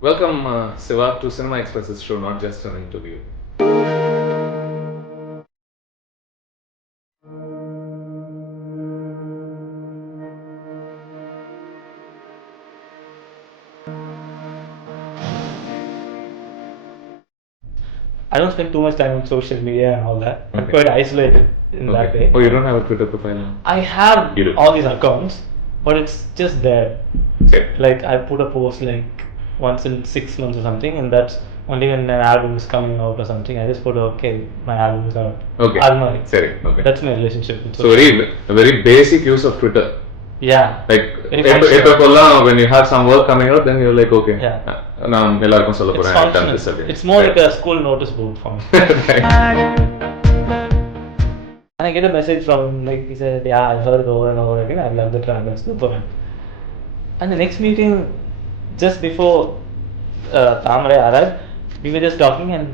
Welcome, Siva, to Cinema Express's show, not just an interview. I don't spend too much time on social media and all that. I'm quite isolated in that way. Oh, you don't have a Twitter profile? I have You do. all these accounts, but it's just there. Okay. Like I put a post like once in 6 months or something, and that's only when an album is coming out or something. I just put okay, my album is out. Okay. Almari. Sorry. Okay. That's my relationship with So social media. a very basic use of Twitter. Yeah. Like Very functional. எப்பப்பெல்லாம் when you have some work coming out, then you're like, okay, Yeah. நான் எல்லாருக்கும் சொல்ல It's போறேன், I've done this functional. again. It's more like a school notice board for me. And I get a message from like he said, yeah, I heard it over and over again. I love the track. That's Superman. And the next meeting, just before Thamare arrived, we were just talking, and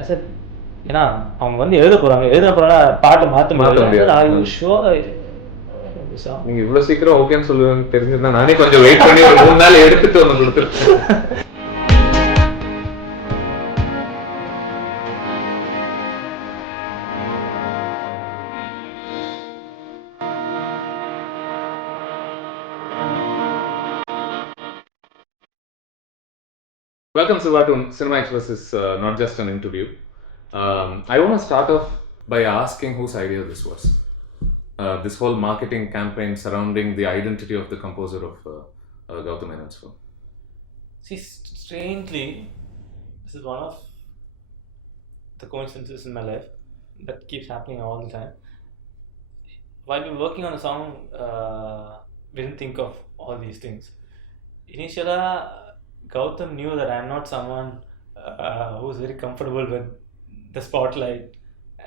I said, ஏன்னா அவங்க வந்து எழுத போறாங்க பாட்டை மாற்ற முடியாது. Are you sure? நீங்க இவ்வளவு சீக்கிரம் ஓகேன்னு சொல்லுவேன்னு தெரிஞ்சிருந்தா நானே கொஞ்சம் வெயிட் பண்ணி ஒரு 3 நாள் எடுத்துட்டு வந்து கொடுத்துருப்பேன். Welcome, Siva, to Cinema Express is not just an interview. I want to start off by asking whose idea this was. This whole marketing campaign surrounding the identity of the composer of Gautam Menon's film. See, strangely, this is one of the coincidences in my life that keeps happening all the time. While we were working on a song, we didn't think of all these things. Initially, Gautam knew that I'm not someone who's very comfortable with the spotlight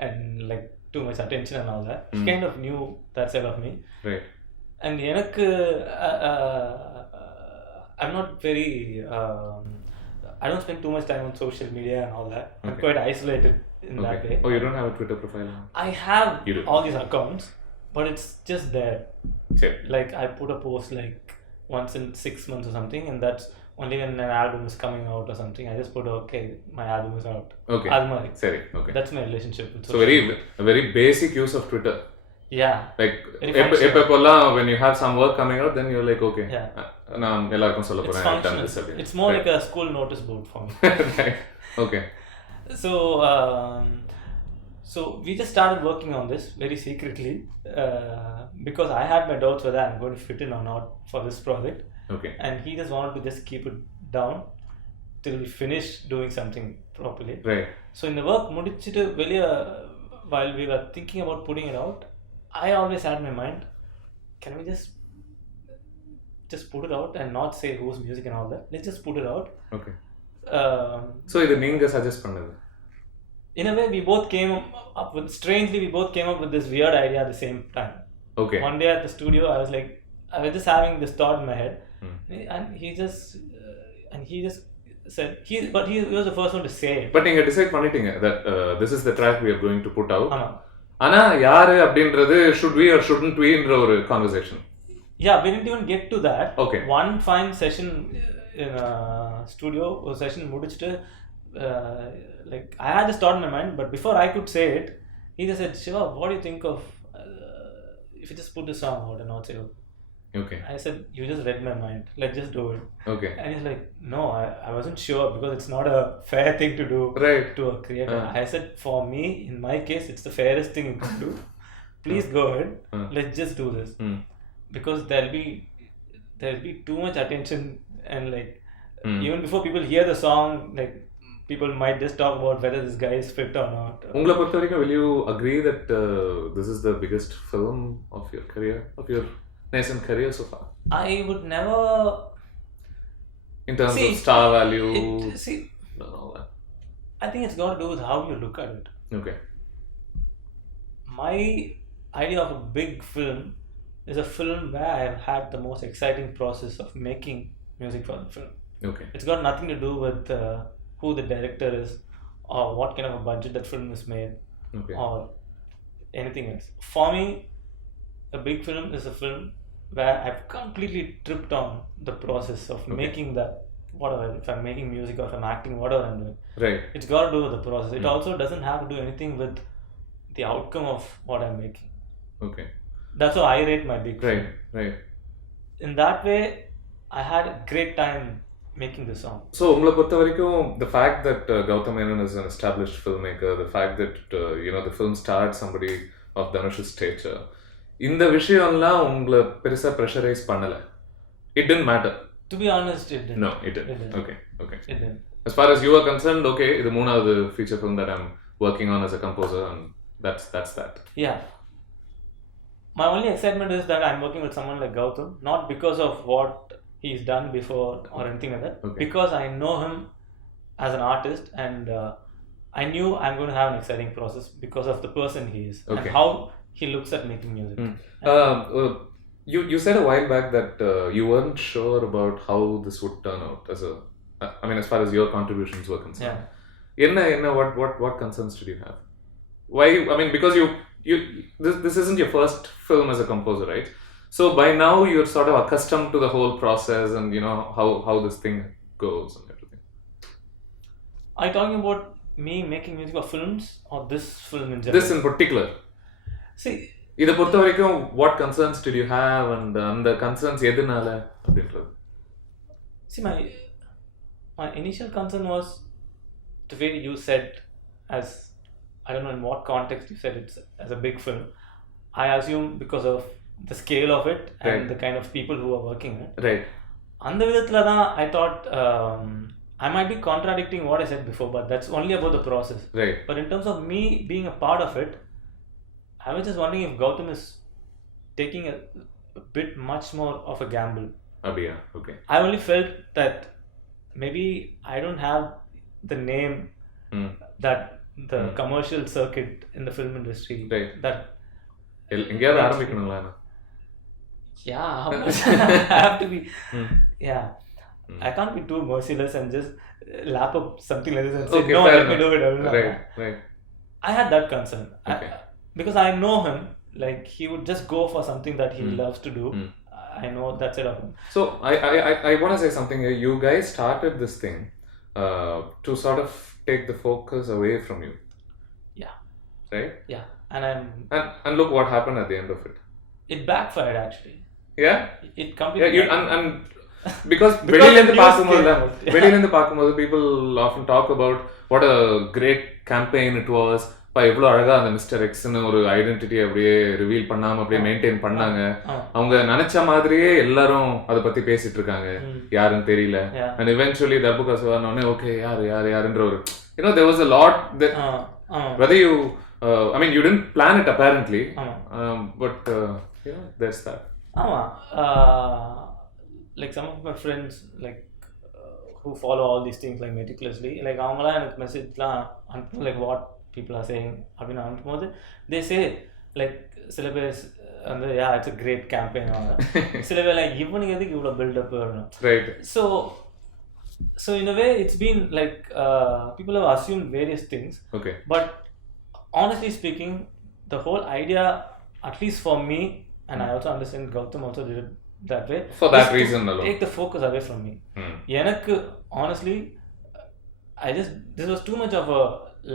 and like too much attention and all that. He kind of knew that side of me. Right. And எனக்கு I'm not very I don't spend too much time on social media and all that. I'm quite isolated in that way. Oh, you don't have a Twitter profile? I have You do. all these accounts, but it's just there. Sure. Like I put a post like once in 6 months or something, and that's only when an album is coming out or something. I just put okay, my album is out. Okay. Almari. Sorry. Okay. That's my relationship with So social media. a very basic use of Twitter. Yeah. Like Very functional. எப்பப்பெல்லாம் when you have some work coming out, then you're like, okay, Yeah. நான் எல்லாருக்கும் சொல்ல It's போறேன், I've done functional. this again. It's more Right. like a school notice board for me. Right. Okay. So we just started working on this very secretly because I had my doubts whether I'm going to fit in or not for this project. Okay. And he just wanted to just keep it down till we finish doing something properly. Right. So in the work முடிச்சிட்டு வெளியே while we were thinking about putting it out, I always had in my mind, can we just put it out and not say whose music and all that? Let's just put it out. Okay. So இது நீங்க suggest பண்ணது? in a way, we both came up with, strangely, we both came up with this weird idea at the same time. Okay. One day at the studio, I was just having this thought in my head, and he just said, but he was the first one to say it. But நீங்க decide பண்ணிட்டீங்க that this is the track we are going to put out. ஆமா. ஆனா யாரு அப்படின்றது should we or shouldn't we ன்ற ஒரு conversation. Yeah, we didn't even get to that. Okay. One fine session in a studio, ஒரு session முடிச்சிட்டு like I had this thought in my mind, but before I could say it, he just said, Shiva, what do you think of if you just put the song out and not say okay? Okay. I said, you just read my mind, let's just do it. Okay. And he's like, no, I wasn't sure because it's not a fair thing to do. Right. To a creator. I said, for me, in my case, it's the fairest thing you can do. Please go ahead, let's just do this. Because there'll be too much attention, and like even before people hear the song, like people might just talk about whether this guy is fit or not. உங்களை பொறுத்த வரைக்கும் will you agree that this is the biggest film of your career, of your nascent career so far? I would never. In terms of star value. All that. I think it's got to do with how you look at it. Okay. My idea of a big film is a film where I've had the most exciting process of making music for the film. Okay. It's got nothing to do with who the director is or what kind of a budget that film is made. Okay. Or anything else. For me, a big film is a film where I've completely tripped on the process of making that whatever, if I'm making music or if I'm acting, whatever I'm doing, Right. it's got to do with the process. It Mm. also doesn't have to do anything with the outcome of what I'm making. Okay. That's how I rate my big Right. film. Right. In that way, I had a great time making this song. So உங்களை பொறுத்த வரைக்கும் the fact that Gautam Menon is an established filmmaker, the fact that the film starred somebody of Dhanush's stature, இந்த விஷயம்லாம் உங்களை பெருசா pressurise பண்ணல. It didn't matter. To be honest, it didn't. No, it didn't. It didn't. Okay. It didn't. As far as you are concerned, okay, இது மூணாவது feature film that I'm working on as a composer, and that's that. Yeah. My only excitement is that I'm working with someone like Gautam, not because of what he's done before or anything like that, Okay. because I know him as an artist, and I knew I'm going to have an exciting process because of the person he is Okay. and how he looks at making music. You said a while back that you weren't sure about how this would turn out as far as your contributions were concerned. What concerns did you have? Why? I mean, because this isn't your first film as a composer, right? So by now you're sort of accustomed to the whole process and how this thing goes and everything. Are you talking about me making music for films or this film in general? This in particular. See, இதை பொறுத்த வரைக்கும் what concerns did you have and அந்த concerns எதனால அப்படின்றது? see, my initial concern was the way you said, as I don't know in what context you said it's as a big film. I assume because of the scale of it and Right. the kind of people who are working in it. Right. அந்த விதத்துல தான் I thought I might be contradicting what I said before, but that's only about the process. Right. But in terms of me being a part of it, I was just wondering if Gautam is taking a bit much more of a gamble. அப்படியா? Okay. I only felt that maybe I don't have the name that the commercial circuit in the film industry. Right. That எங்கேயாவது ஆரம்பிக்கணும்ல? yeah, I have to be. Yeah, I can't be too merciless and just lap up something like this and say Okay, no, fair let me do it. Right. I had that concern. Okay. Because I know him, like he would just go for something that he loves to do. I know that's it of him. So I want to say something here. You guys started this thing to sort of take the focus away from you. Yeah. Right? Yeah. And look what happened at the end of it. It backfired actually. Yeah? It completely. Yeah, and because Because வெளியில இருந்து பார்க்கும்போது people often talk about what a great campaign it was. எவ்வளோ அழகா அந்த mister எக்ஸ்னு ஒரு identity அப்படியே reveal பண்ணாம அப்படியே மெயின்டைன் பண்ணாங்க. அவங்க நினைச்ச மாதிரியே எல்லாரும் அதை பத்தி பேசிட்டு இருக்காங்க, யாருன்னு தெரியல. அண்ட் இவென்ச்சுவலி தர்புகா சிவானோடனே ஓகே யாருன்ற ஒரு there was a lot that whether you I mean you didn't plan it apparently, but there's that. Like some of my friends like who follow all these things like meticulously, like அவங்களாம் எனக்கு மெசேஜ்லாம் அனுப்பும் like what people are saying அப்படின்னு அனுப்பும்போது they say like சில பேர் வந்து it's a great campaign சில பேர் like இவனுக்கு எதுக்கு இவ்வளோ build-up வரணும். Right. So in a way it's been like people have assumed various things. Okay. But honestly speaking, the whole idea, at least for me, and I also understand Gautam also did it that way, for that reason alone, take the focus away from me. எனக்கு honestly this was too much of a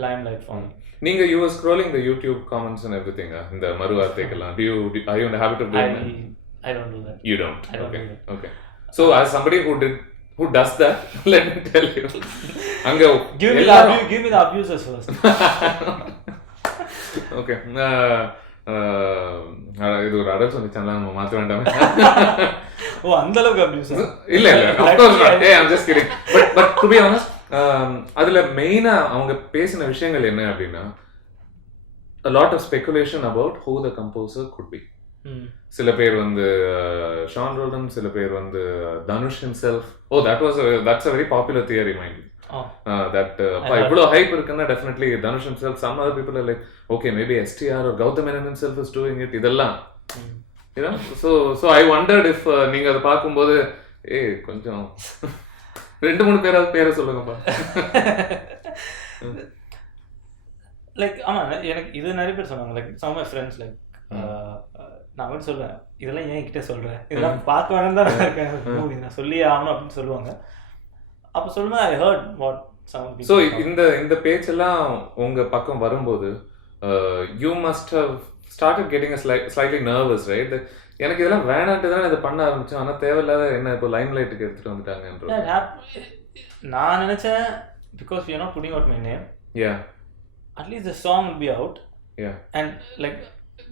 limelight for me. You were scrolling the YouTube comments and everything இந்த மறு வார்த்தைகள்லாம். Are you in the habit of doing that? I don't do that. You don't? I don't do that. Okay. So as somebody who does that, let me tell you, அங்க give me the abusers first. Okay. இது ஒரு அடல் சொன்னிச்சான்ல, நம்ம மாற்ற வேண்டாமே. அந்த அளவுக்கு abuse இல்ல of course not. Hey, I'm just kidding. But to be honest, அதுல மெயினா அவங்க பேசின விஷயங்கள் என்ன அப்படின்னா, a lot of speculation about who the composer could be. சில பேர் வந்து ஷான் ரோல்டன், சில பேர் வந்து Dhanush himself. That's a very popular theory, mind you. That இவ்வளோ ஹைப் இருக்குன்னா definitely Dhanush himself. Some other people are like, okay, maybe STR or Gautam Menon himself is doing it. இதெல்லாம் so I wondered if நீங்க அதை பார்க்கும்போது கொஞ்சம் 2-3 பேரை சொல்லுங்கப்பா. Like ஆமா, எனக்கு இது நிறைய பேர் சொன்னாங்க. Like some of my friends like நான் வந்து சொல்லுவேன், இதெல்லாம் ஏன் கிட்ட சொல்றேன், இதெல்லாம் பார்க்க வேணும் தான் இருக்கேன், நான் சொல்லியே ஆகணும் அப்படின்னு சொல்லுவாங்க. அப்போ சொல்லும்போது I heard what some so people talk. இந்த பேச்செல்லாம் உங்க பக்கம் வரும்போது you must have started getting slightly nervous right? எனக்கு இதெல்லாம் வேணான்ட்டு தான் இதை பண்ண ஆரம்பிச்சோம், ஆனால் தேவையில்லாத என்ன இப்போ லைம் லைட்டுக்கு எடுத்துட்டு வந்துட்டாங்கன்ற. நான் நினைச்சேன் because we are not putting out my name, Yeah, at least the song will be out. yeah. And like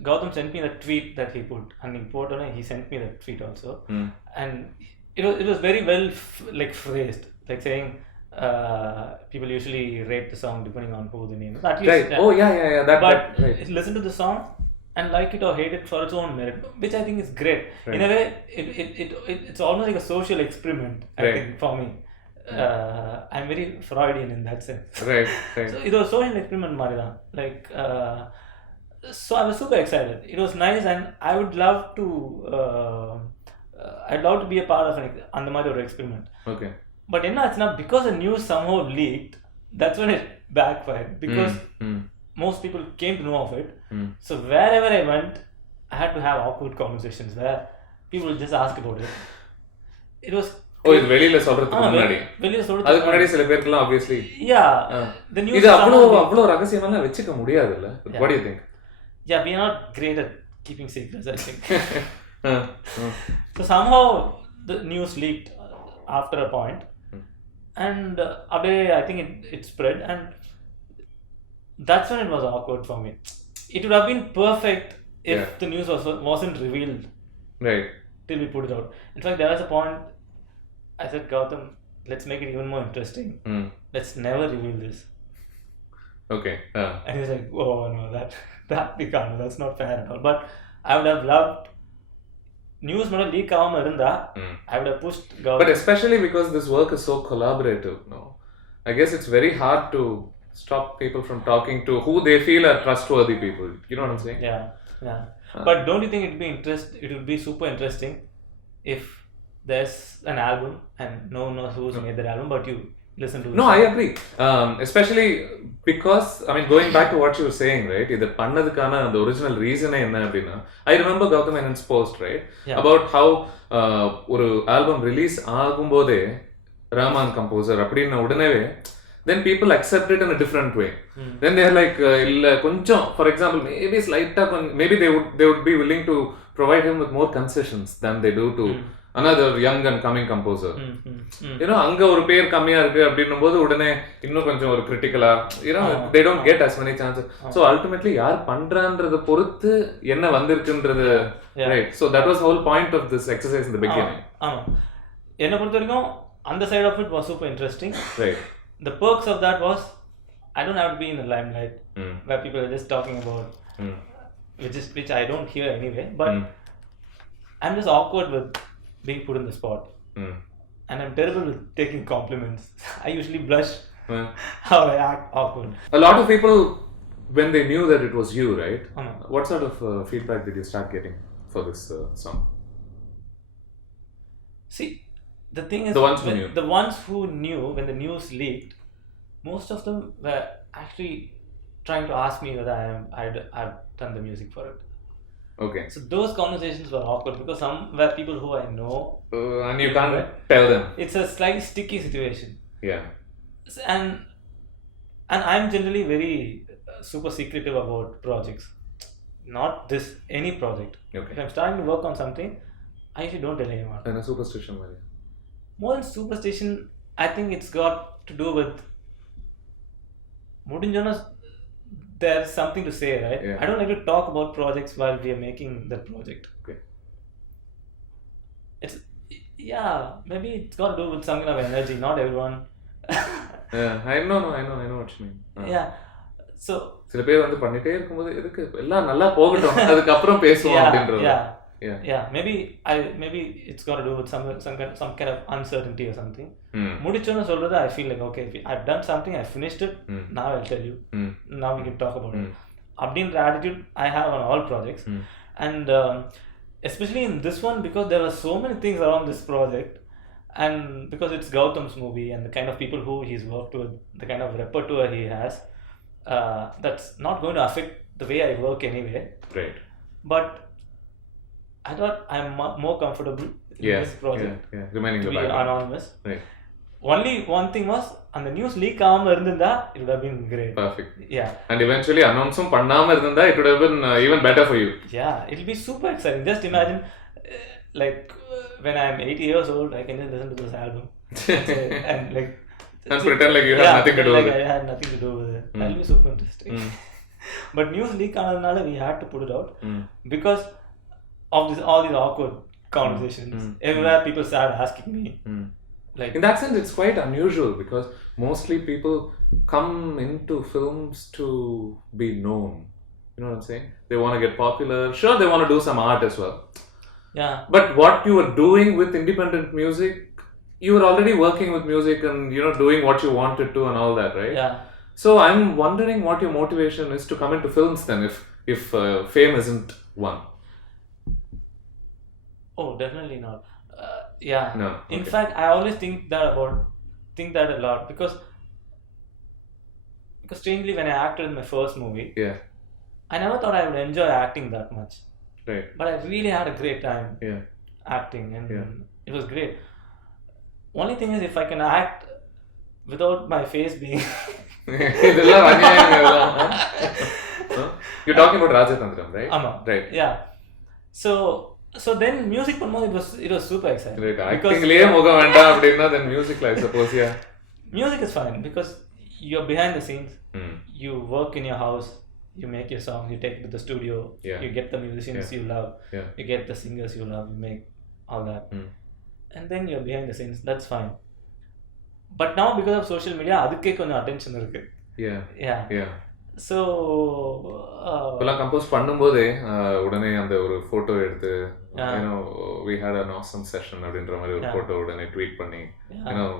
Gautam sent me the tweet that he put, and he sent me the tweet also. And it was very well like phrased, like saying people usually rate the song depending on who the name is. At least, Right. Oh yeah. That but right. listen to the song and like it or hate it for its own merit, which I think is great. Right. In a way, it's almost like a social experiment. I Right. think for me, I'm very Freudian in that sense. Right. So it was social experiment Marida. Like so I was super excited. It was nice, and I would love to I'd love to be a part of an or experiment. Okay. But because the news somehow leaked, that's when it backfired, because most people came to know of it. So wherever I went, I had to have awkward conversations where people would just ask about it. It was இது வெளியில சொல்றதுக்கு முன்னாடி, அதுக்கு முன்னாடி சில பேருக்குலாம் obviously the news இது அவ்வளோ ரகசியமெல்லாம் வச்சுக்க முடியாதுல்ல. What do you think? Yeah, we are not great at keeping secrets, I think. So somehow the news leaked after a point, and I think it spread, and that's when it was awkward for me. It would have been perfect if the news wasn't revealed, right, till we put it out. In fact, there was a point I said, Gautam, let's make it even more interesting. Let's never reveal this. Okay. And he's like, oh no, that we can't. That's not fair at all. But I would have loved news not leak ஆகாம இருந்தா, I would have pushed Gautam. But especially because this work is so collaborative, no? I guess it's very hard to stop people from talking to who they feel are trustworthy people. You know what I'm saying? Yeah. But don't you think it would be super interesting if there's an album and no one knows who's made that album, but you listen to it? No, I agree. Especially because, I mean, going back to what you were saying, right? இது பண்ணதுக்கான the original reason என்ன அப்படின்னா, I remember Gautam Menon's post, right? About how ஒரு album release ஆகும்போதே Rahman composer அப்படின்ன உடனேவே then people accept it in a different way. Then they're like, illa konjam, for example, maybe slight maybe they would be willing to provide him with more concessions than they do to another young and coming composer. You know, அங்க ஒரு பேர் கம்மியா இருக்கு அப்படின்னும் போது உடனே இன்னும் கொஞ்சம் ஒரு கிரிட்டிக்கலா, you know, they don't get as many chances. So ultimately யார் பண்றான்றத பொறுத்து என்ன வந்திருக்குன்றது, right? So that was the whole point of this exercise in the beginning. ஆமா, என்ன பொறுத்த வரைக்கும் அந்த side of it was super interesting. Right. The perks of that was I don't have to be in the limelight where people are just talking about which I don't hear anyway, but I'm just awkward with being put in the spot, and I'm terrible with taking compliments. I usually blush or I act awkward. A lot of people, when they knew that it was you, right? What sort of feedback did you start getting for this song? See, the thing is, the ones who knew when the news leaked, most of them were actually trying to ask me whether I've done the music for it. Okay. So those conversations were awkward because some were people who I know, and you can't tell them. It's a slightly sticky situation. Yeah. And I'm generally very super secretive about projects. Not this, any project. Okay. If I'm starting to work on something, I usually don't tell anyone. And a superstition, maybe. More than superstition, I think it's got to do with Mudinjana. There's something to say, right? Yeah. I don't like to talk about projects while we are making that project. Okay. Maybe it's got to do with some kind of energy. Not everyone. Yeah, I know what you mean. Yeah. So சில பேர் வந்து பண்ணிட்டே இருக்கும்போது எதுக்கு எல்லாம் நல்லா போகட்டும் அதுக்கு அப்புறம் பேசுவோம் அப்படின்றது. Yeah. Maybe it's got to do with some kind of uncertainty or something. முடிச்சோன்னு சொல்றது, I feel like, okay, I've done something, I finished it, now I'll tell you. Now we can talk about it. அப்படின்ற attitude I have on all projects. And especially in this one, because there were so many things around this project, and because it's Gautam's movie and the kind of people who he's worked with, the kind of repertoire he has, that's not going to affect the way I work anyway. Right. But I thought I'm more comfortable in this project. Remaining to the be background. anonymous. Right. only one thing was அந்த news league ஆகாம இருந்திருந்தா it would have been great. Perfect. Yeah. And eventually announce பண்ணாம இருந்தா it would have been even better for you. Yeah, it'll be super exciting. Just imagine, like when I'm 80 years old, I can just listen to this album and like And pretend like you had nothing to do like with it. I had nothing to do with it. That'll be super interesting. But news leak ஆனதுனால we had to put it out because of all these awkward conversations. Everywhere people started asking me. Like, in that sense, it's quite unusual because mostly people come into films to be known. You know what I'm saying? They want to get popular. Sure, they want to do some art as well. yeah. But what you were doing with independent music, you were already working with music and doing what you wanted to and all that, right? Yeah. So I'm wondering what your motivation is to come into films then, if fame isn't one. Oh, definitely not. Yeah. No. In Okay. fact, I always think that a lot because strangely, when I acted in my first movie, Yeah. I never thought I would enjoy acting that much. Right. But I really had a great time Yeah. acting, and Yeah. it was great. Only thing is, if I can act without my face being இதெல்லாம் அநியாயம் இதெல்லாம். Huh? You're talking about Rajatandram, right? Ama. Right. Yeah. So then music பண்ணும்போது it was super exciting. Right. Because Actingலயே முகம் வேண்டாம் அப்படின்னா then musicல I suppose, yeah. music is fine because you're behind the scenes. Mm. You work in your house, you make your song, you take it to the studio, Yeah. you get the musicians Yeah. you love, Yeah. you get the singers you love, you make all that. Mm. And then you're behind the scenes, that's fine. But now because of social media, அதுக்கே கொஞ்சம் attention இருக்கு. Yeah. Yeah. Yeah. So இப்பெல்லாம் compose பண்ணும்போதே உடனே அந்த ஒரு photo எடுத்து Yeah. we had an awesome session அப்படின்ற மாதிரி ஒரு Yeah. போட்டோ உடனே ட்வீட் பண்ணி yeah.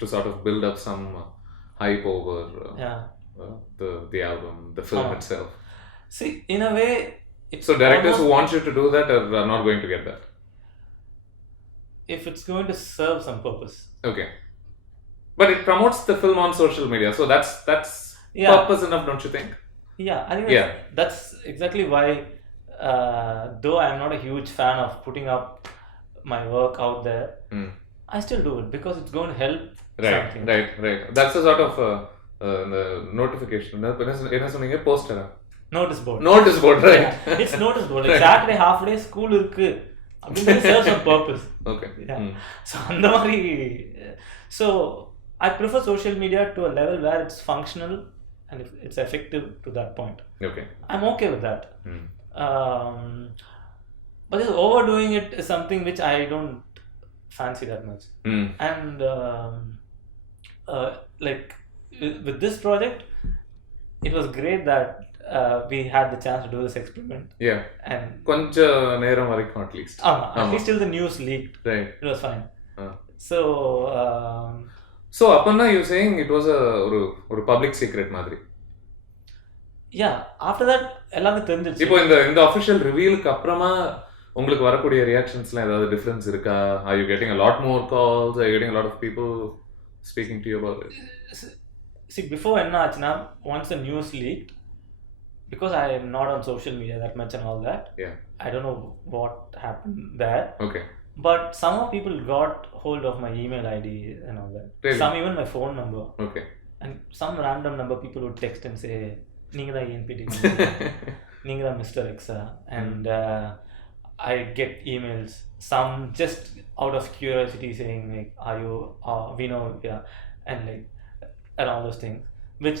to sort of build up some hype over Yeah. the album, the film itself. See, in a way, it's So directors who almost- want you to do that are not going to get that. if it's going to serve some purpose. Okay. But it promotes the film on social media, so that's Yeah. purpose enough, don't you think? Yeah, I think Yeah. that's exactly why, though I'm not a huge fan of putting up my work out there, Mm. I still do it because it's going to help Right, something. right. That's a sort of the notification. என்ன சொன்னீங்க? போஸ்டரா? Notice board. Notice board, right? Yeah, it's notice board. Like Saturday half day school இருக்கு அப்படின்னு serves some purpose. Okay. Yeah. Mm. So அந்த மாதிரி so I prefer social media to a level where it's functional and if it's effective to that point. Okay. I'm okay with that. Mm. But just overdoing it is something which I don't fancy that much. Mm. And like with this project, it was great that we had the chance to do this experiment. Yeah. And கொஞ்ச நேரம் வரைக்கும் at least. at least till the news leaked, Right. it was fine. Ah. So So அப்பன்னா you saying it was ஒரு public secret மாதிரி. yeah, after that எல்லாருக்கும் தெரிஞ்சிருச்சு. இப்போ இந்த official revealக்கு அப்புறமா உங்களுக்கு வரக்கூடிய ரியாக்ஷன்ஸ்லாம் ஏதாவது டிஃபரன்ஸ் இருக்கா? Are you getting a lot more calls? Are you getting a lot of people speaking to you about it? See, before என்ன ஆச்சுன்னா, once the news leaked, because I am not on social media that much and all that, Yeah. I don't know what happened there. Okay. But some of people got hold of my email ID and all that. Really? Some even my phone number. Okay. And some random number people would text and say, நீங்க தான் ENPT, நீங்க தான் Mr. Xa. And I get emails, some just out of curiosity saying like, are you, we know, yeah. And like, and all those things, which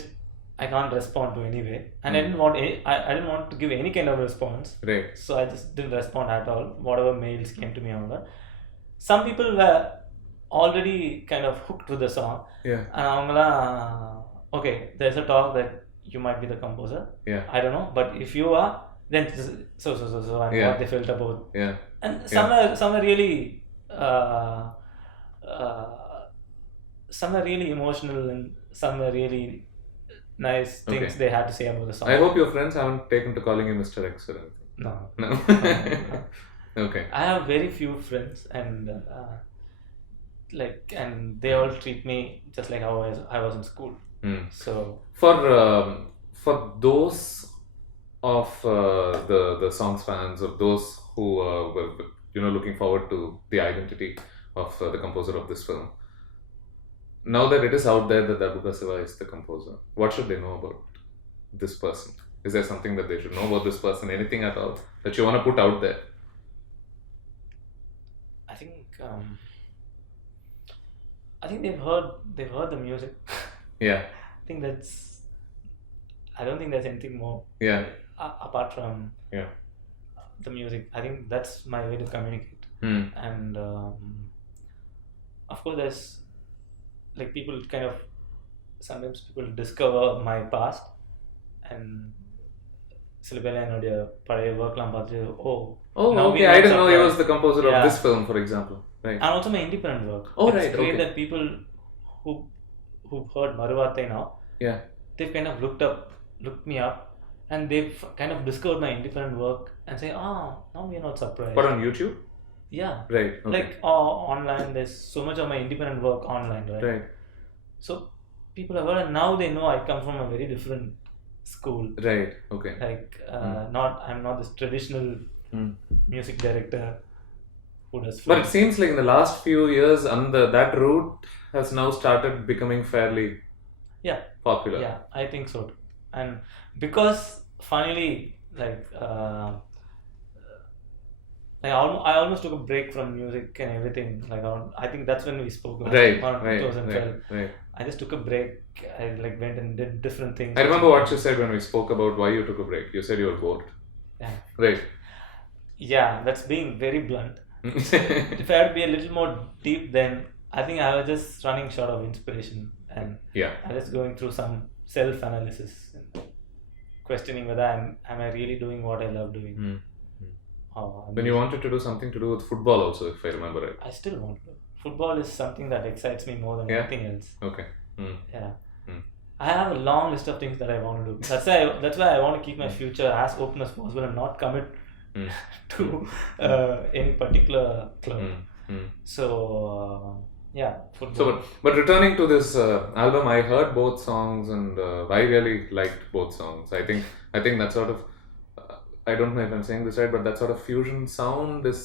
I can't respond to anyway. And I didn't want I didn't want to give any kind of response. Right. So I just didn't respond at all. Whatever mails came to me on that. Some people were already kind of hooked with the song. Yeah. And avangala, okay, there's a talk that you might be the composer. Yeah. I don't know, but if you are, then so and Yeah. what they felt about. Yeah. And some are really some are really emotional and some are really nice things Okay. they had to say about the song. I hope your friends haven't taken to calling you Mr. X or anything. No. No. Okay. I have very few friends and and they all treat me just like how I was in school. Mm. So For those of the songs fans, of those who were looking forward to the identity of the composer of this film, now that it is out there that Darbuka Siva is the composer, what should they know about this person? Is there something that they should know about this person? Anything at all that you want to put out there? I think they've heard the music. Yeah. I think I don't think there's anything more Yeah. apart from Yeah. the music. I think that's my way to communicate. And of course, there's like people kind of sometimes people discover my past and சில பேர் என்னுடைய பழைய ஒர்க்லாம் பார்த்து okay, I didn't know he was the composer of this film, for example. Right. And also my independent work. Oh, it's right. great Okay. that people who've heard Maruvathai now, Yeah. they've kind of looked me up, and they've kind of discovered my independent work and say, now we're not surprised. But on YouTube? Yeah. Right. Okay. Like online, there's so much of my independent work online, right? Right. So people have heard, and now they know I come from a very different school. Right. Okay. Like I'm not this traditional music director who does film. But it seems like in the last few years, that route has now started becoming fairly popular. Yeah, I think so too. And because finally, like I almost took a break from music and everything. Like I think that's when we spoke about Right. 2012. Right. I just took a break. I like went and did different things. I remember what you said when we spoke about why you took a break. You said you were bored. Yeah. Right. Yeah, that's being very blunt. If I had to be a little more deep, then I think I was just running short of inspiration, and I was going through some self-analysis and questioning whether am I really doing what I love doing. Then you wanted to do something to do with football also, if I remember right. I still want to. Football is something that excites me more than anything else. Okay. Yeah. I have a long list of things that I want to do. That's why I want to keep my future as open as possible and not commit to any particular club. So football. So, but returning to this album, I heard both songs and I really liked both songs. I think that sort of I don't know if I'm saying this right, but that sort of fusion sound is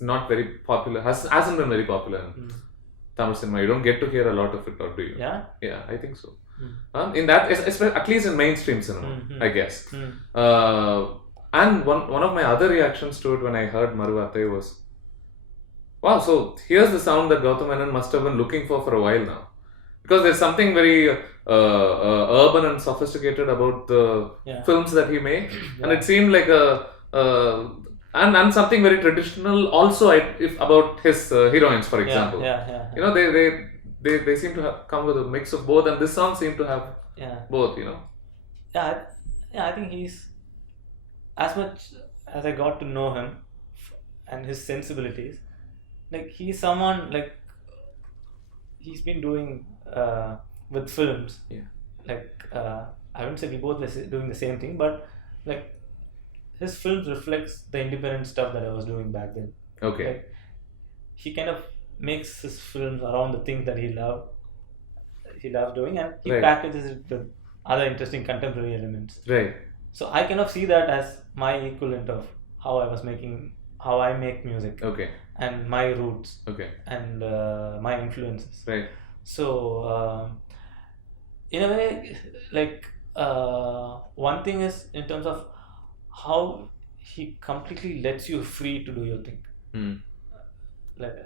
not very popular. Hasn't been very popular in Tamil cinema. You don't get to hear a lot of it, or do you? Yeah. Yeah, I think so. In that, at least in mainstream cinema, I guess. And one of my other reactions to it when I heard Maruvathai was, wow, so here's the sound that Gautam Menon must have been looking for a while now. Because there's something very urban and sophisticated about the films that he made. And it seemed like and something very traditional also about his heroines, for example. You know, they seem to have come with a mix of both, and this song seemed to have both, you know. I think he's, as much as I got to know him and his sensibilities, like he's someone like he's been doing with films. Like I wouldn't say we both were doing the same thing, but like his films reflects the independent stuff that I was doing back then. Okay. Like, he kind of makes his films around the things that he loves doing, and he packages it with other interesting contemporary elements. Right. So I kind of see that as my equivalent of how I make music. Okay. And my roots. Okay. And my influences. Right. So in a way, like one thing is in terms of how he completely lets you free to do your thing. Like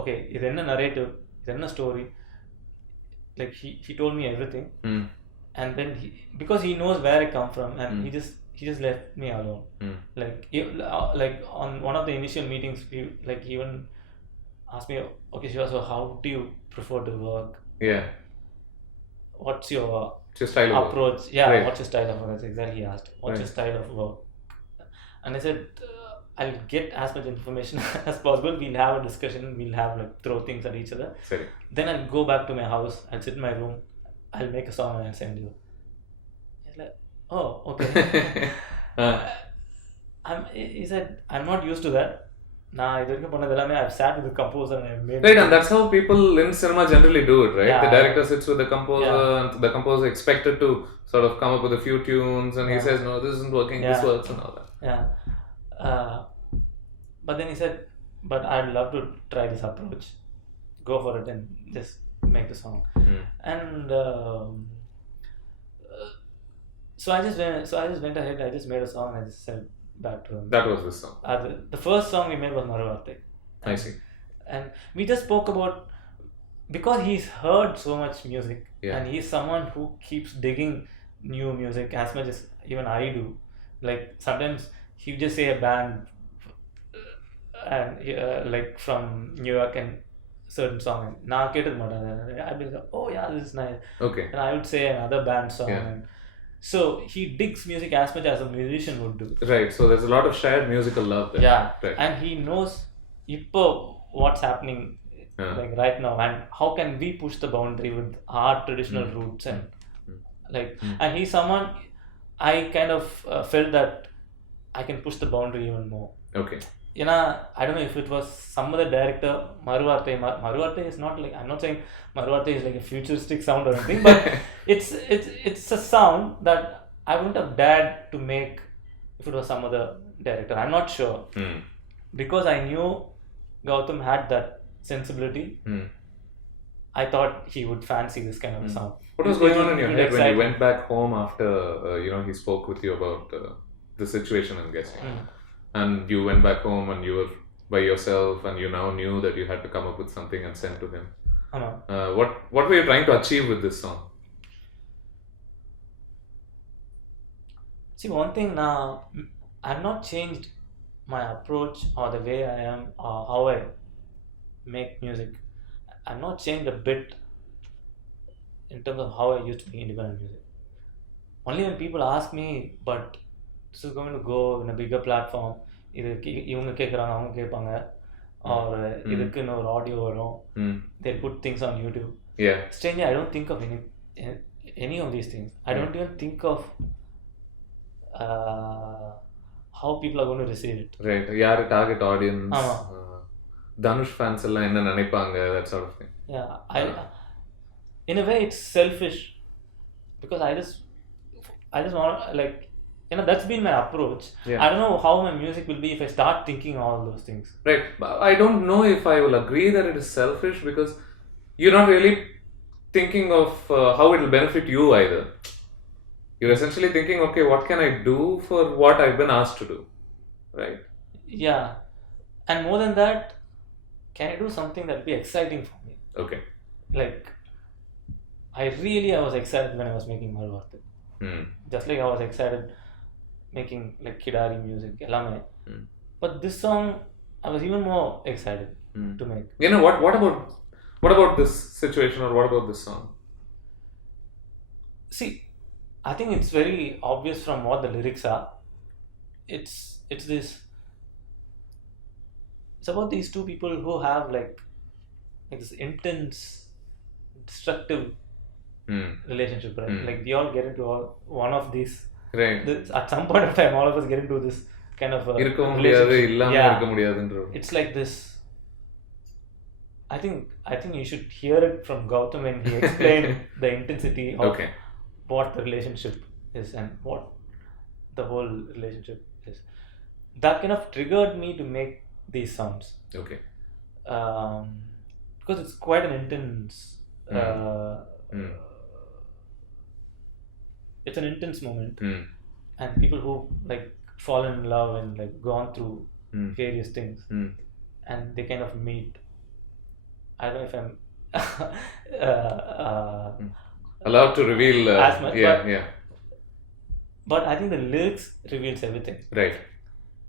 okay, இது என்ன narrative, இது என்ன story, like he told me everything. And then because he knows where I come from, and he just left me alone. Like on one of the initial meetings, he even asked me, okay Shiva, so how do you prefer to work? Yeah. What's your style of approach? Work? Yeah, right. What's your style of work? That's exactly he asked. What's your style of work? And I said, I'll get as much information as possible. We'll have a discussion. We'll have like throw things at each other. Sorry. Then I'll go back to my house. I'll sit in my room. I'll make a song and I'll send you. He's like, oh, okay. He said, I'm not used to that. I've sat with the composer and I've made. Right, and that's how people in cinema generally do it, right? Yeah. The director sits with the composer, and the composer is expected to sort of come up with a few tunes, and he says, no, this isn't working, this works, and all that. Yeah. But then he said, but I'd love to try this approach. Go for it and just make the song. And so I just went ahead. I just made a song. And I just sent back to him. That was the song. The first song we made was Maruvarte. I see. And we just spoke about, because he's heard so much music, Yeah. and he's someone who keeps digging new music as much as even I do. Like sometimes he would just say a band, and like from New York, and certain song, and na ketadu maatan. I'd be like, oh yeah, this is nice. Okay. And I would say another band song. Yeah. And so he digs music as much as a musician would do. Right. So there's a lot of shared musical love there. Yeah. Right. And he knows இப்போ what's happening like right now, and how can we push the boundary with our traditional roots, and like and he's someone I kind of felt that I can push the boundary even more. Okay. I don't know if it was some other director. Maruvarte is not like, I'm not saying Maruvarte is like a futuristic sound or anything, but it's a sound that I wouldn't have dared to make if it was some other director. I'm not sure. Because I knew Gautam had that sensibility. I thought he would fancy this kind of a sound. What was going on in your head when you went back home after he spoke with you about the situation, I'm guessing, and you went back home and you were by yourself, and you now knew that you had to come up with something and send to him. What were you trying to achieve with this song? See, one thing now, I've not changed my approach or the way I am or how I make music. I've not changed a bit in terms of how I used to make independent music. Only when people ask me, but this is going to go in a bigger platform, இவங்க கேட்குறாங்க, அவங்க கேட்பாங்க, or இதுக்குன்னு ஒரு audio வரும், they put things on YouTube. Yeah. Strangely, I don't think of any of these things. I don't even think of how people are going to receive it. Right. யாரு target audience, Dhanush fans எல்லாம் என்ன நினைப்பாங்க, that sort of thing. Yeah. In a way it's selfish, because I just want, like, that's been my approach. I don't know how my music will be if I start thinking all those things. Right. I don't know if I will agree that it is selfish, because you're not really thinking of how it will benefit you either. You're essentially thinking, okay, what can I do for what I've been asked to do, right? Yeah. And more than that, can I do something that will be exciting for me? Okay. Like, I was excited when I was making Maruvarte. Just like I was excited making like Kidari music, ellame. But this song, I was even more excited to make. What about this situation, or what about this song? See, I think it's very obvious from what the lyrics are. It's about these two people who have like this intense, destructive relationship, right? Like we all get into one of these. Right. At some point of time, all of us get into this kind of relationship. It's like this. I think you should hear it from Gautam when he explained the intensity of what the relationship is and what the whole relationship is. That kind of triggered me to make these sounds. Okay. Because it's quite an intense. It's an intense moment, and people who like fall in love and like gone through various things, and they kind of meet. I don't know if I'm allowed to reveal as much, but I think the lyrics reveals everything. Right.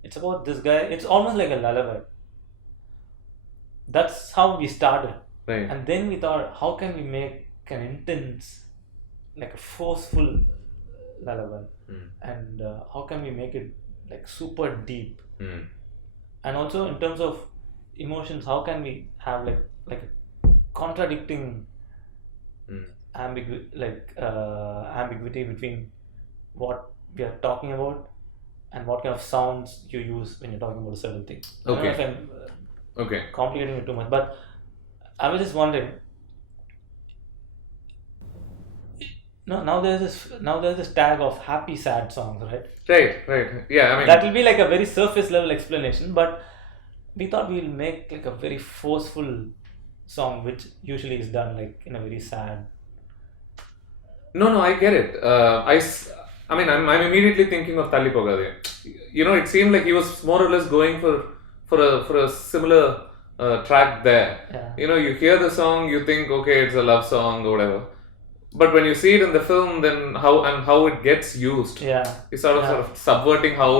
It's about this guy. It's almost like a lullaby. That's how we started. Right. And then we thought, how can we make an intense, like a forceful lullaby, and how can we make it like super deep, and also in terms of emotions, how can we have like a contradicting ambiguity between what we are talking about and what kind of sounds you use when you're talking about a certain thing. I don't know if I'm complicating it too much, but I was just wondering. Now there's this tag of happy sad songs, right? Right. Yeah, I mean that will be like a very surface level explanation, but we thought we'll make like a very forceful song which usually is done like in a very sad. No, I get it. I mean, I'm immediately thinking of Thalli Pogade. You know, it seemed like he was more or less going for a similar track there. Yeah. You know, you hear the song, you think, okay, it's a love song or whatever. But when you see it in the film, then how it gets used, Yeah. is sort of subverting how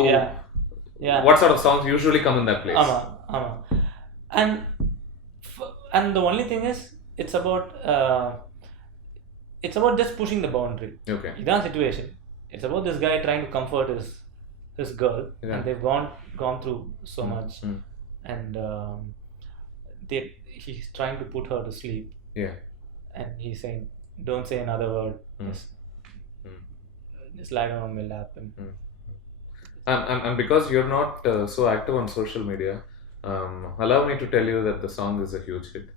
Yeah. what sort of songs usually come in that place. Ama. And and the only thing is, it's about just pushing the boundary. Okay. Idan situation. It's about this guy trying to comfort his girl, Yeah. and they've gone through so much, Mm. and he's trying to put her to sleep, Yeah. and he's saying, "Don't say another word. Mm. Just lie down on my lap." And And because you're not so active on social media, allow me to tell you that the song is a huge hit.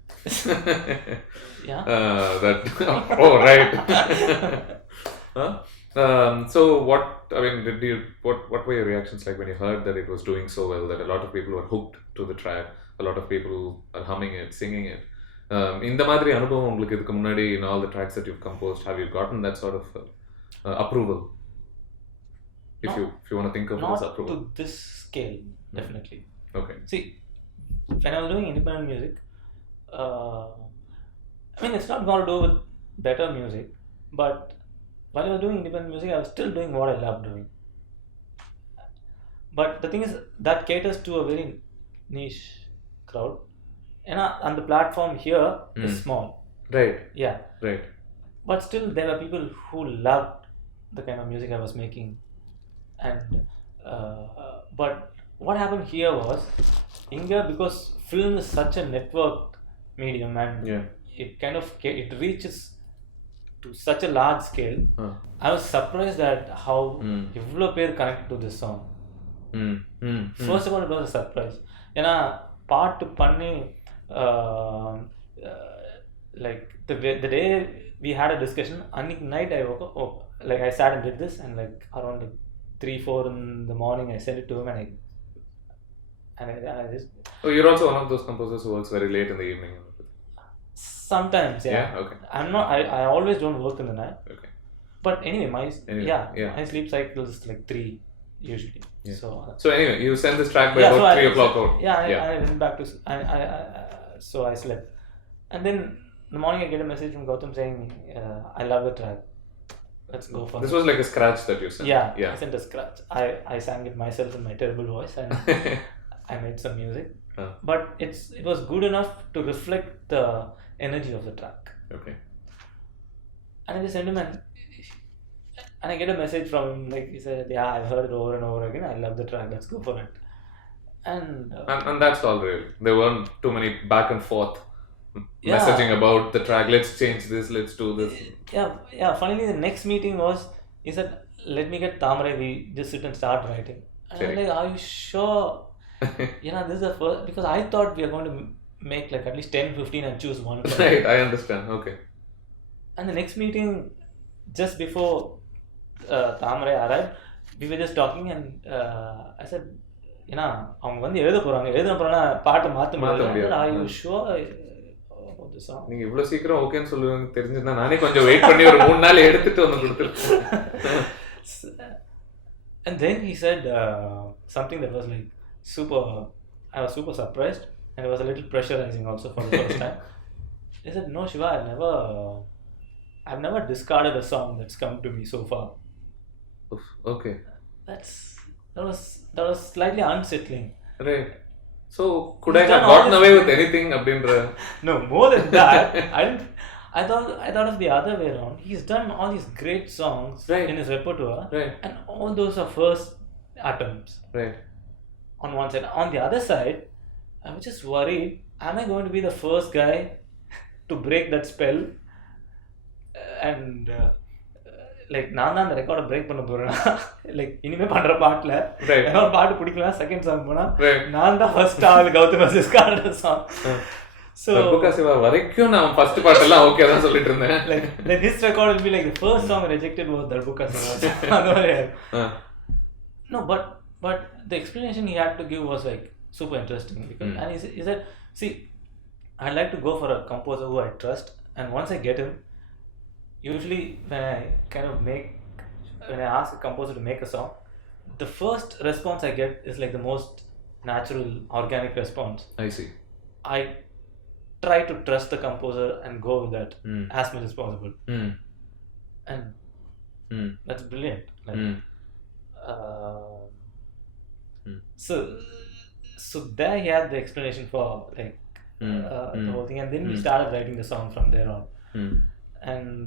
Yeah. Oh, right. Huh? So what were your reactions like when you heard that it was doing so well, that a lot of people were hooked to the track, a lot of people are humming it, singing it? இந்த மாதிரி அனுபவம் உங்களுக்கு இதுக்கு முன்னாடி in all the tracks that you've composed, have you gotten that sort of approval? If you want to think of it as not approval. to this scale, definitely. Okay. See, when I was doing independent music, I mean, it's not got to do with better music, but while I was doing independent music, I was still doing what I love doing. But the thing is, that caters to a very niche crowd, and the platform here is small. Right. Yeah. Right. But still, there were people who loved the kind of music I was making. And but what happened here was, India, because film is such a networked medium, and it kind of it reaches to such a large scale. I was surprised at how எவ்வளோ பேர் connected to this song. First of all, it was a surprise. ஏன்னா பாட்டு பண்ணி like the day we had a discussion, அன்னைக்கு night I woke up, like I sat and did this, and like around like 3-4 in the morning I sent it to him, and I just... Oh, you're also one of those composers who works very late in the evening. Sometimes, yeah. Yeah, okay. I'm not. I always don't work in the night. Okay. But anyway, my sleep cycle is like 3 usually. Yeah. So anyway, you sent this track by about 3 o'clock out. I went back to... So I slept. And then in the morning I get a message from Gautam saying, I love the track. Let's go for it. This was like a scratch that you sent. Yeah. I sent a scratch. I sang it myself in my terrible voice, and I made some music. But it was good enough to reflect the energy of the track. Okay. And I just sent him, and I get a message from him, like he said, "Yeah, I've heard it over and over again. I love the track. Let's go for it." And that's all really. There weren't too many back and forth messaging about the track. Let's change this. Let's do this. Yeah. Funnily, the next meeting was, he said, "Let me get Thamrai. We just sit and start writing." And I'm like, "Are you sure?" This is the first, because I thought we are going to make like at least 10-15 and choose one. Right, I understand. Okay. And the next meeting, just before Thamrai arrived, we were just talking, and I said, அவங்க வந்து எழுத போறாங்க பாட்டை மாற்ற முடியாது. Are you sure about the song? நீங்க இவ்வளவு சீக்கிரம் ஓகேன்னு சொல்லுவீங்க தெரிஞ்சிருந்தா நானே கொஞ்சம் வெயிட் பண்ணி ஒரு 3 நாள் எடுத்துட்டு வந்து கொடுத்துருப்பேன். And then he said something that was like I was super surprised, and it was a little pressurizing also for the first time. He said, "No, Shiva, I've never discarded a song that's come to me so far." Okay. That was slightly unsettling. Right. So could I have gotten away with anything abdindra? No, more than that. I thought of the other way around. He's done all these great songs in his repertoire, and all those are first attempts. Right. On one side. On the other side, I was just worried, am I going to be the first guy to break that spell? And like, நான் தான் அந்த ரெக்கார்டை break பண்ண போறேன். Like இனிமே பண்ற பாட்டுல ஒரு பாட்டு பிடிக்கலாம், செகண்ட் சாங் போனா நான் தான் ஃபர்ஸ்ட் ஆள் Gautham discard song. So Darbuka Siva வரைக்கும் நான் ஃபர்ஸ்ட் பாட்டு எல்லாம் ஓகே தான் சொல்லிட்டு இருந்தேன். Like his record will be like the first song rejected was Darbuka Siva. No, but the explanation he had to give was like super interesting, because and he said, see, I like to go for a composer who I trust, and once I get him, usually when I ask a composer to make a song, the first response I get is like the most natural, organic response. I see. I try to trust the composer and go with that as much as possible, Mm. and Mm. that's brilliant. Like, Mm. uh, Mm. so there he had the explanation for like the whole thing, and then we started writing the song from there on. Mm. And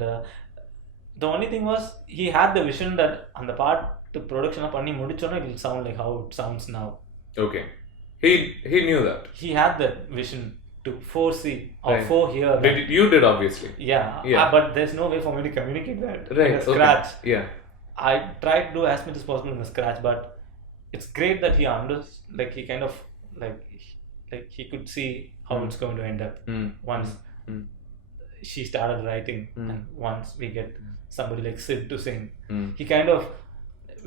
the only thing was he had the vision that on the part to production பண்ணி முடிச்சோன்னா it will sound like how it sounds now. Okay. He knew that. He had that vision to foresee or Right. forehear that. You did obviously. Yeah, Yeah. but there's no way for me to communicate that Right. in a scratch. Okay. Yeah. I tried to do as much as possible in the scratch, but it's great that he like he kind of like he could see how it's going to end up Mm. once Mm. she started writing, and once we get somebody like Sid to sing, Mm. he kind of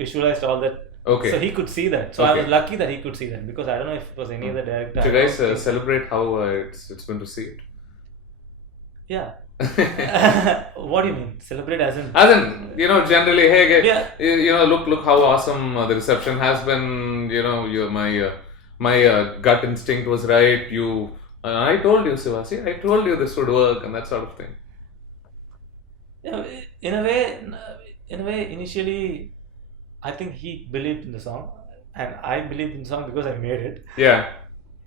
visualized all that. Okay. So he could see that. So I Okay. was lucky that he could see that, because I don't know if it was any other director. Do you I guys don't think- celebrate how it's been to see it? Yeah. What do you mean? Celebrate as in? As in, generally, hey, Yeah. look how awesome the reception has been. My gut instinct was right. I told you, Siva. See, I told you this would work, and that sort of thing. Yeah, in a way, initially, I think he believed in the song, and I believed in the song because I made it. Yeah.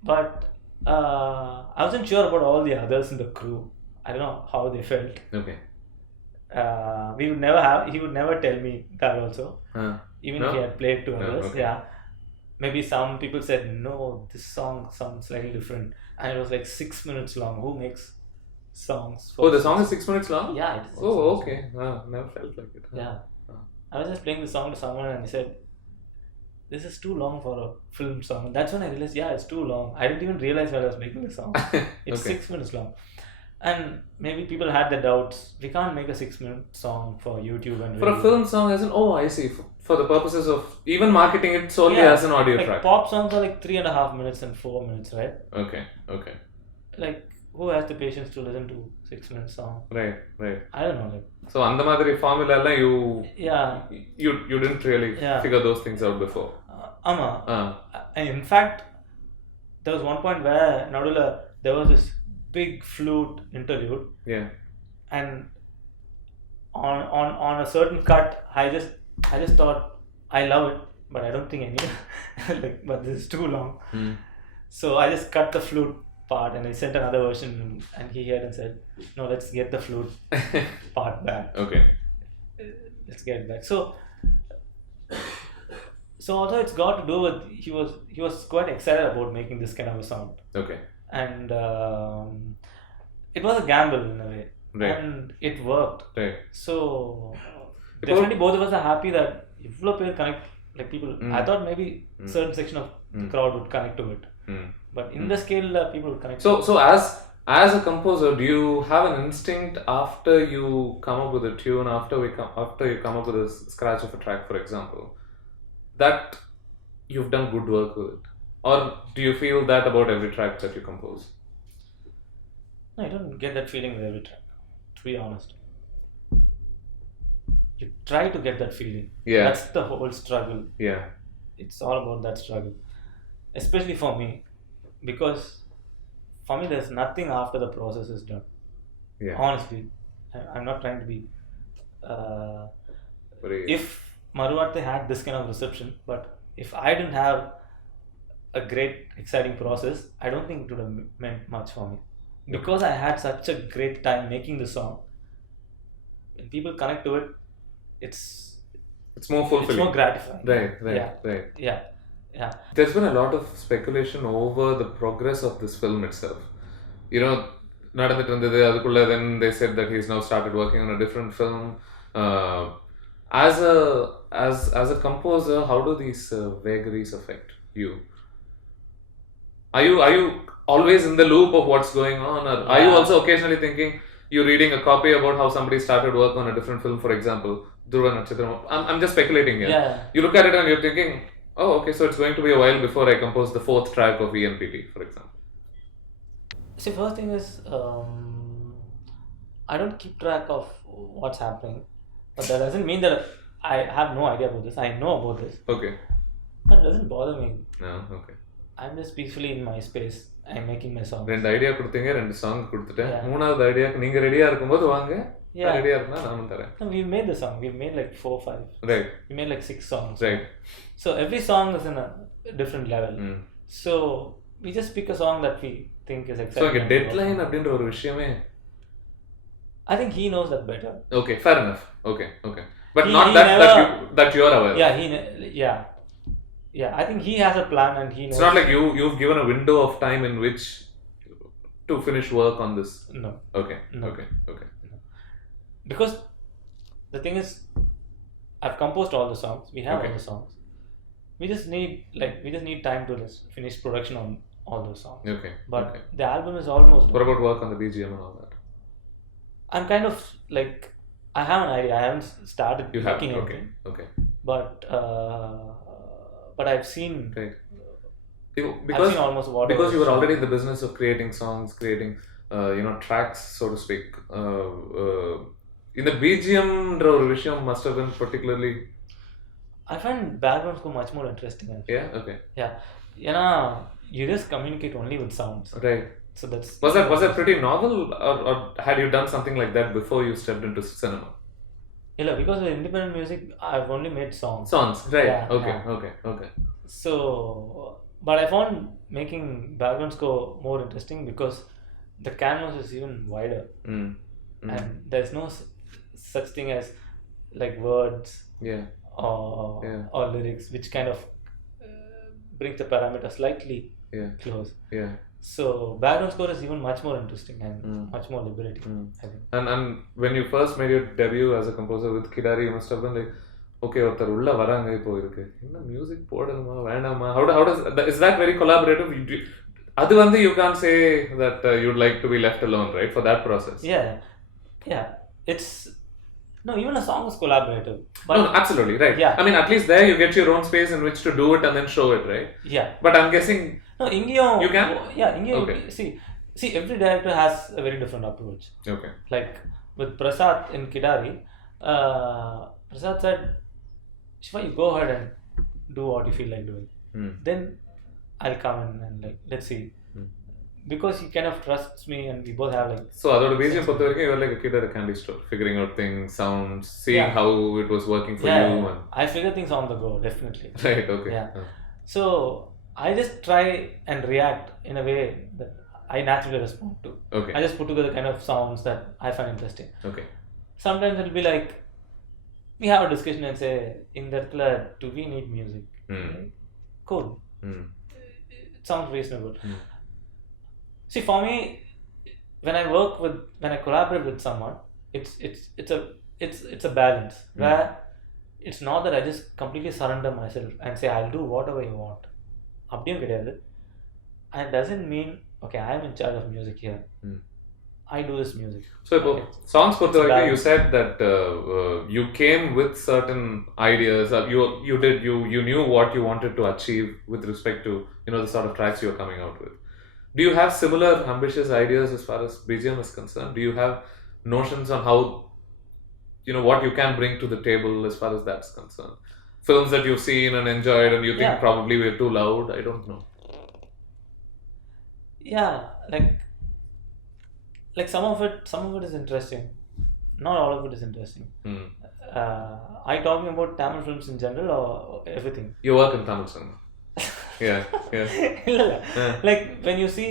But I wasn't sure about all the others in the crew. I don't know how they felt. Okay. He would never tell me that also, even No? if he had played to No, others. okay. Yeah, maybe some people said no, this song sounds slightly different, and it was like 6 minutes long. Who makes songs for Oh, the song is 6 minutes long? Yeah, it is 6 Oh, minutes okay. Never felt like it. long. Yeah, Oh. I was just playing the song to someone, and he said, this is too long for a film song. That's when I realized, yeah, it's too long. I didn't even realize while I was making the song. It's Okay. 6 minutes long. And maybe people had the doubts. We can't make a 6-minute song for YouTube and For a video. film song, as in, oh, I see. For the purposes of even marketing it solely Yeah, as an audio like track. pop songs are like 3.5 minutes and 4 minutes, right? Okay. Like, who has the patience to listen to 6-minute song? Right. I don't know. Like, So, அந்த மாதிரி formula எல்லாம் yeah, you didn't really Yeah. figure those things out before. ama. Ah. And in fact, there was one point where Nadula, there was this big flute interlude, Yeah. and on a certain cut, I just thought, I love it, but I don't think I need like, but this is too long. Mm. So I just cut the flute part, and I sent another version, and he heard and said, no, let's get the flute part back. Okay. Let's get it back. So although it's got to do with, he was quite excited about making this kind of a sound, Okay. and it was a gamble in a way, Right. and it worked. Right. So definitely both of us are happy that if connect, like people, I thought maybe certain section of the crowd would connect to it, Mm. but in the scale, people would connect. So as a composer, do you have an instinct after you come up with a tune, after you come up with a scratch of a track, for example, that you've done good work with it? Or do you feel that about every track that you compose? No, I don't get that feeling with every track, to be honest. You try to get that feeling. Yeah. That's the whole struggle. Yeah. It's all about that struggle, especially for me, because for me there's nothing after the process is done. Yeah. Honestly, I'm not trying to be if Maruvatte had this kind of reception, but if I didn't have a great exciting process, I don't think it would have meant much for me, because I had such a great time making the song. When people connect to it, it's more fulfilling. it's more gratifying. Right. Yeah. There's been a lot of speculation over the progress of this film itself. நடந்துட்டு இருந்தது அதுக்குள்ள then they said that he's now started working on a different film. As a composer, how do these vagaries affect you? Are you always in the loop of what's going on, or are you also occasionally thinking you're reading a copy about how somebody started work on a different film, for example, Dhruva Natchatram? I'm just speculating here. Yeah. You look at it and you're thinking, oh, okay, so it's going to be a while before I compose the 4th track of ENPT, for example. See, first thing is, I don't keep track of what's happening, but that doesn't mean that I have no idea about this. I know about this, Okay. but it doesn't bother me. No, okay. I'm just peacefully in my space. I'm making my songs. ரெண்டு idea கொடுத்தீங்க, ரெண்டு song கொடுத்துட்டேன். Yeah. மூணாவது ஐடியாக்கு நீங்க ரெடியா இருக்கும்போது வாங்க. Yeah. ரெடியா இருந்தா நானும் தரேன். No, we've made the song. We've made like 4, 5. Right. We made like 6 songs. Right. So every song is in a different level. Mm. So we just pick a song that we think is So exciting. இங்க deadline அப்படின்ற ஒரு விஷயமே. I think he knows that better. Okay, fair enough. Okay, okay. But He- not he that never- that you are aware. Yeah. Yeah, I think he has a plan and he knows. It's not like you've given a window of time in which to finish work on this. No. Okay. No. Okay. Okay. Because the thing is, I've composed all the songs. We have Okay. all the songs. We just need time to just finish production on all those songs. Okay. But okay. the album is almost What done. about work on the BGM and all that? I'm kind of like, I have an idea. I haven't started You have. looking at Okay. it, Okay. but I've seen. Right. I've Because seen almost what. because you were already in the business of creating songs, creating tracks, so to speak. In the BGM ஒரு விஷயம் must have been particularly. I find background score much more interesting. Actually. Yeah. Okay. Yeah. You just communicate only with sounds. Right. So that's. Was that pretty novel, or had you done something like that before you stepped into cinema? Yeah, because with independent music, I've only made songs. Songs, right? Yeah, Okay, yeah. okay, okay. So, but I found making background score more interesting because the canvas is even wider, Mm. Mm. and there's no such thing as like words Yeah, Yeah. or lyrics, which kind of brings the parameter slightly yeah, close. yeah. So background score is even much more interesting and Mm. much more liberating. Mm. I think. And when you first made your debut as a composer with Kidari, you must have been like, okay, ஒருத்தர் உள்ள வராங்க இப்போ இருக்கு, என்ன music போடணுமா வேணாமா, how does is that very collaborative? அது வந்து you can't say that you'd like to be left alone, right, for that process. Yeah. It's no, even a song is collaborative. But No, absolutely right. Yeah. I mean, at least there you get your own space in which to do it and then show it, right? yeah. But I'm guessing. No, Ingiyum. You can? Yeah, Ingiyum. Okay. See, every director has a very different approach. Okay. Like with Prasad in Kidari, Prasad said, Shiva, you go ahead and do what you feel like doing. Mm. Then I'll come in and like, let's see. Mm. Because he kind of trusts me and we both have like. So அதோட BGM பொறுத்த வரைக்கும் you're like a kid at a candy store, figuring out things, sounds, seeing Yeah. how it was working for Yeah, you. yeah. And... I figure things on the go, definitely. Right, okay. Yeah. So I just try and react in a way that I naturally respond to. Okay. I just put together kind of sounds that I find interesting. Okay. Sometimes it'll be like, we have a discussion and say, in that, do we need music? Mm. Cool. Mm. It sounds reasonable. Mm. See, for me, when I collaborate with someone, it's a balance where it's not that I just completely surrender myself and say I'll do whatever you want. அப்படியும் கிடையாது. And it doesn't mean okay, I am in charge of music here. Mm. I do this music. So இப்போ songs பொறுத்த It's வரைக்கும் you balance. said that you came with certain ideas. You knew what you wanted to achieve with respect to the sort of tracks you're coming out with. Do you have similar ambitious ideas as far as BGM is concerned? Do you have notions on how what you can bring to the table as far as that's concerned? Films that you've seen and enjoyed and you think Yeah. probably we're too loud? I don't know. Yeah, like some of it is interesting. Not all of it is interesting. Hmm. Are you talking about Tamil films in general or everything? You work in Tamil cinema. Yeah. இல்ல. Yeah. Like when you see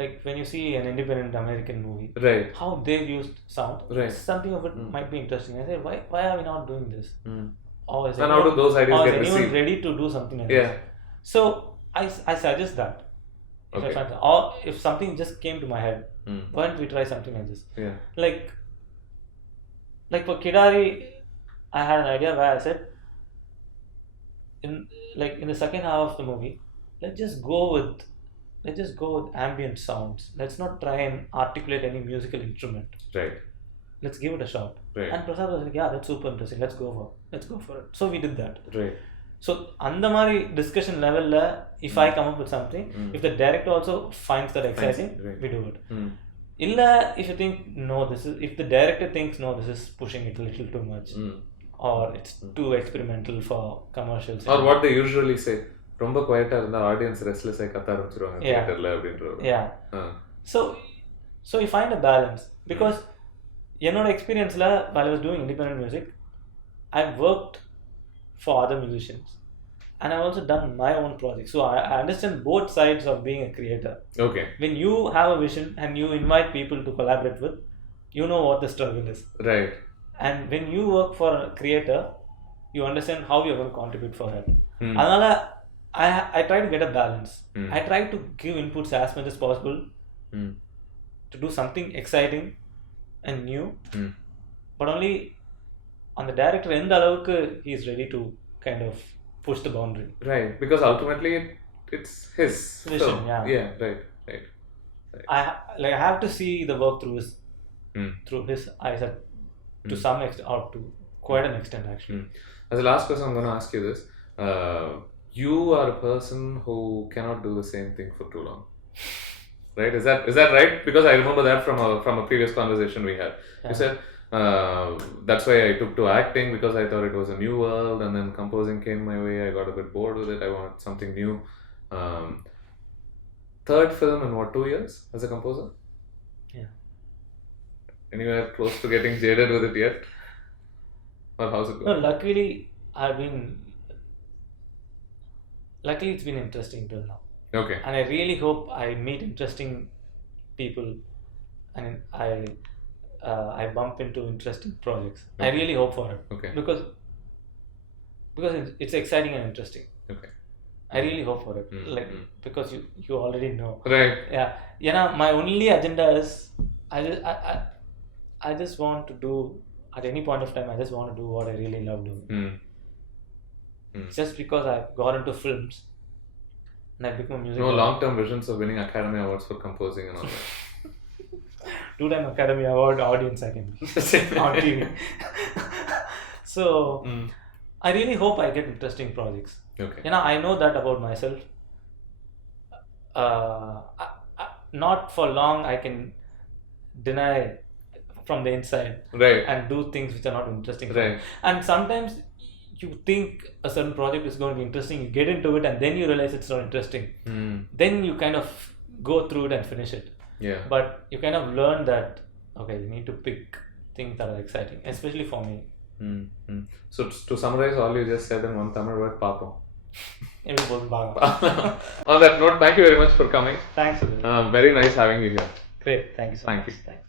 like when you see an independent American movie, Right. how they've used sound, Right. something of it might be interesting. I say, why are we not doing this? Hmm. Or is And how do those ideas or is get anyone received? ready to do something like Yeah. this? So I suggest that. If I Okay. find, or if something just came to my head, Hmm. why don't we try something like this? Yeah. Like for Kidari, I had an idea where I said, in the second half of the movie, let's just go with ambient sounds. Let's not try and articulate any musical instrument. Right. Let's give it a shot. Right. And Prasad was like, yeah, that's super interesting. Let's go for it. So we did that. Right. So அந்த மாதிரி discussion லெவலில் if I come up with something if the director also finds that exciting we do it. இல்லை if you think no this is if the director thinks no this is pushing it little too much or it's too experimental for commercials or what they usually say ரொம்ப குவைட்டா இருந்தா audience restless ஆகி கத்த ஆரம்பிச்சிருவாங்க தியேட்டர்ல அப்படின்றது. So you find a balance because என்னோட எக்ஸ்பீரியன்ஸில் while I was doing independent music I've worked for other musicians and I've also done my own projects, so I understand both sides of being a creator. Okay. When you have a vision and you invite people to collaborate with, you know what the struggle is. Right. And when you work for a creator, you understand how you're going to contribute for it. Adala I try to get a balance. I try to give inputs as much as possible to do something exciting and new, but only on the director end அளவுக்கு he is ready to kind of push the boundary. Right, because ultimately it's his vision. film. Yeah, right. I have to see the work through his eyes to some extent, or to quite an extent actually. As a last question I'm going to ask you this, you are a person who cannot do the same thing for too long, right? Is that right? Because I remember that from a previous conversation we had. You said that's why I took to acting, because I thought it was a new world, and then composing came my way. I got a bit bored with it. I wanted something new. Third film in what, 2 years as a composer? Yeah. Anywhere close to getting jaded with it yet? Or how's it going? No, luckily it's been interesting till now. Okay. And I really hope I meet interesting people and I bump into interesting projects. Okay. I really hope for it. Okay. Because it's exciting and interesting. Okay. I really hope for it. Because you already know. Right. Yeah. My only agenda is I just want to do, at any point of time, I just want to do what I really love doing. Just because I've got into films and I become a music. No long-term visions of winning Academy Awards for composing and all that. 2-time Academy Award audience I can be on TV. So I really hope I get interesting projects. Okay. I know that about myself. Not for long I can deny from the inside, right, and do things which are not interesting. Right. And sometimes you think a certain project is going to be interesting, you get into it and then you realize it's not interesting. Then you kind of go through it and finish it. Yeah. But you kind of learn that, okay, you need to pick things that are exciting, especially for me. So to summarize all you just said in one Tamil word, Papam. On that note, thank you very much for coming. Thanks. Very nice having you here. Great. Thank you so much. Thank you. Thanks.